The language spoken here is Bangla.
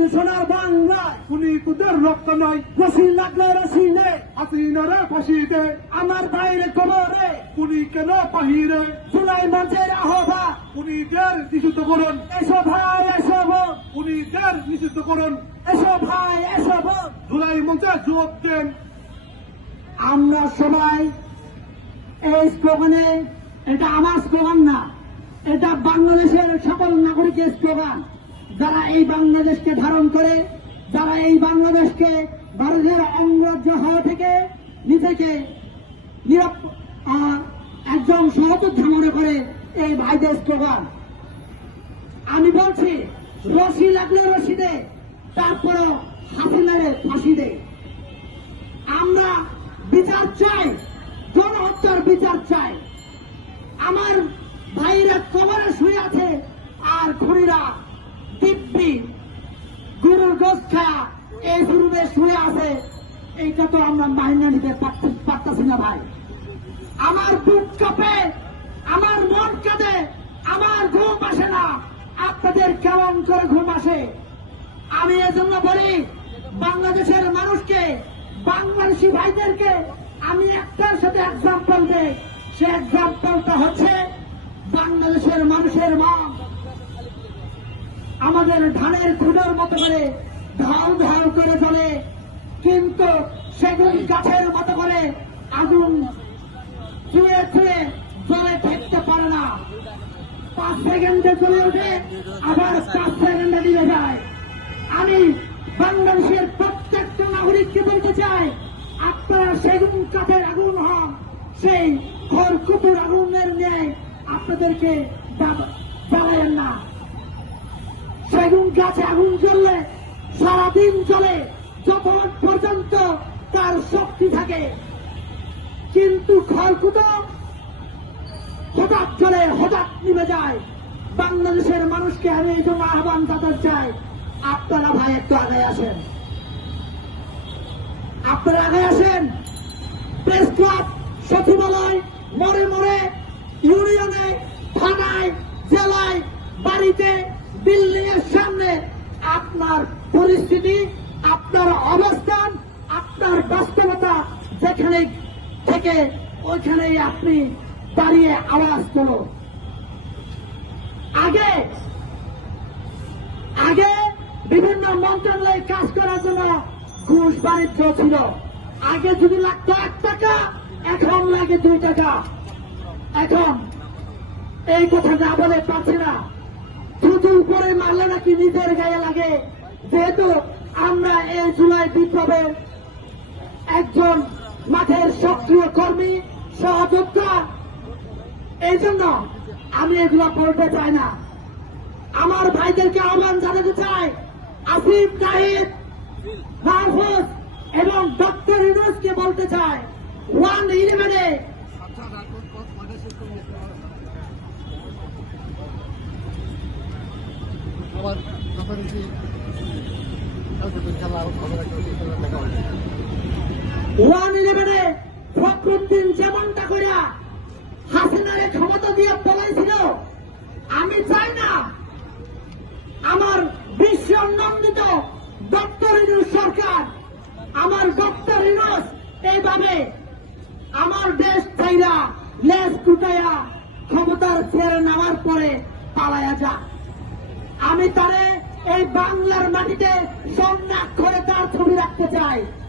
মাটির সোনার বাংলায়। উনি তোদের রক্ত নয় রশি লাগলে রশি নে হাসিনারে ফাঁসি দে আমার বাইরে কোমরে। উনি কেন বাহিরে জুলাই মঞ্চের আহ্বান। উনি দের নিষিদ্ধ করুন। এসো ভাই এসো উনি দের নিষিদ্ধ করুন। এসো ভাই এসো জুলাই মঞ্চে যোগ দেন। আমরা সবাই এই স্লোগানে এটা আমার স্লোগান না এটা বাংলাদেশের সকল নাগরিকের স্লোগান। যারা এই বাংলাদেশকে ধারণ করে, যারা এই বাংলাদেশকে ভারতের অঙ্গরাজ্য হওয়া থেকে নিজেকে নিরাপ একজন সহযোদ্ধা মনে করে এই ভাইদের স্লোগান। আমি বলছি, রশি লাগলে রশি দে, তারপরও হাসিনারে ফাঁসি দে। আমরা বিচার চাই, গণহত্যার বিচার চাই। আমার ভাইরা কবরে শুয়ে আছে, আর খুনিরা দিব্যি গুরুর খায়া এই গুরুদের শুয়ে আছে। এইটা তো আমরা মাইনা নিতে পারতাছি না ভাই। আমার বুক কাঁপে, আমার মন কাঁদে, আমার ঘুম আসে না। আপনাদের কেমন করে ঘুম আসে? আমি এজন্য বলি, বাংলাদেশের মানুষকে, বাংলাদেশি ভাইদেরকে আমি একটার সাথে এক্সাম্পল দেই। সে এক্সাম্পলটা হচ্ছে বাংলাদেশের মানুষের মন। আমাদের ধানের খুঁড়োর মতো করে ঢাল ঢাল করে চলে। কিন্তু সেগুন গাছের মতো করে আগুন ছুঁয়ে ছুঁয়ে জলে ঠেকতে পারে না। পাঁচ সেকেন্ডে চলে ওঠে, আবার পাঁচ সেকেন্ডে দিয়ে যায়। আমি বাংলাদেশের প্রত্যেকটা নাগরিককে বলতে চাই, আপনারা সেগুন কাঠের আগুন হন, সেই খড়কুটোর আগুনের ন্যায় আপনাদেরকে জ্বাল- জ্বালায়েন না। গাছে আগুন জ্বললে সারাদিন চলে যতক্ষণ পর্যন্ত তার শক্তি থাকে। কিন্তু খড়কুটো হঠাৎ চলে, হঠাৎ নিভে যায়। বাংলাদেশের মানুষকে আমি এই জন্য আহ্বান জানাতে চাই, আপনারা ভাই একটু আগে আসেন। আপনারা আগে আসেন। প্রেস ক্লাব, সচিবালয় মোড়ে মোড়ে ইউনিয়নে, থানায়, জেলায়, বাড়িতে সামনে আপনার পরিস্থিতি, আপনার অবস্থান, আপনার বাস্তবতা যেখানে থেকে ওইখানেই আপনি দাঁড়িয়ে আওয়াজ তোলো। আগে আগে বিভিন্ন মন্ত্রণালয়ে কাজ করার জন্য ঘুষ বাণিজ্য ছিল। আগে যদি লাগতো এক টাকা, এখন লাগে দুই টাকা। এখন এই কথা না বলে পারছে না। শুধু উপরে মারলে নাকি নিজের গায়ে লাগে। যেহেতু আমরা এই জুলাই বিপ্লবের একজন মাঠের সক্রিয় কর্মী, সহযোদ্ধা এই জন্য আমি এগুলো বলতে চাই না। আমার ভাইদেরকে আহ্বান জানাতে চাই, আসিফ নাহিদ, মাহফুজ এবং ডক্টর ইউনুসকে বলতে চাই, ওয়ান ইলেভেনে। আবার কি কালকে আমার বিশ্ব নন্দিত ডক্টর ইনুস সরকার, আমার ডক্টর এইভাবে আমার দেশ চাইরা লেজ কুটাইয়া ক্ষমতার ছেড়ে নেওয়ার পরে পালাইয়া যা আমি তারে এই বাংলার মাটিতে সন্ন্যাস করে তার ছবি রাখতে চাই।